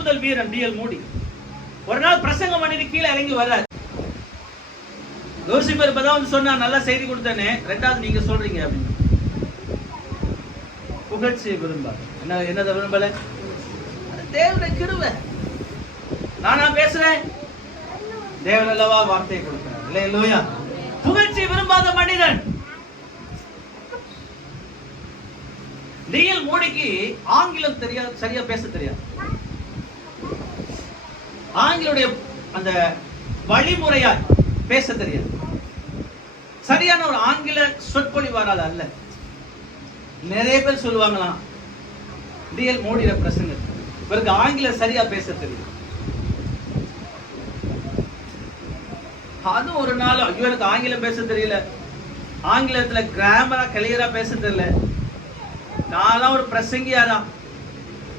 எழுப்புதல் வீரன் டிஎல் மோடி. ஒரு நாள் பிரசங்கம் பண்ணிட்டு கீழே இறங்கி வர்றாரு. லூசிபர் இப்பதான் வந்து சொன்னா, நல்லா செய்தி கொடுத்தேனே, ரெண்டாவது நீங்க சொல்றீங்க அப்படின்னு. புகழ்ச்சியை விரும்பார். என்னதை விரும்பல? தேவனுடைய கிருபை. நானா பேசுறேன்? தேவன் அல்லவா வார்த்தையை கொடுக்கிறார். இல்லையா? புகழ்ச்சி விரும்பாத மனிதன். டிஎல் மோடிக்கு ஆங்கிலம் தெரியாது, சரியா பேச தெரியாது. ஆங்கிலுடைய அந்த வழிமுறையா பேச தெரியாது. சரியான ஒரு ஆங்கில சொற்பொழிவாரால் அல்ல. நிறைய பேர் சொல்லுவாங்களாம், டிஎல் மோடியோட பிரசங்க இவருக்கு ஆங்கிலம் சரியா பேச தெரியும். அது ஒரு நாள், ஐயோ எனக்கு ஆங்கிலம் பேச தெரியல, ஆங்கிலத்துல கிராமரா கிளியரா பேச தெரியல, நான் ஒரு பிரசங்கியாரா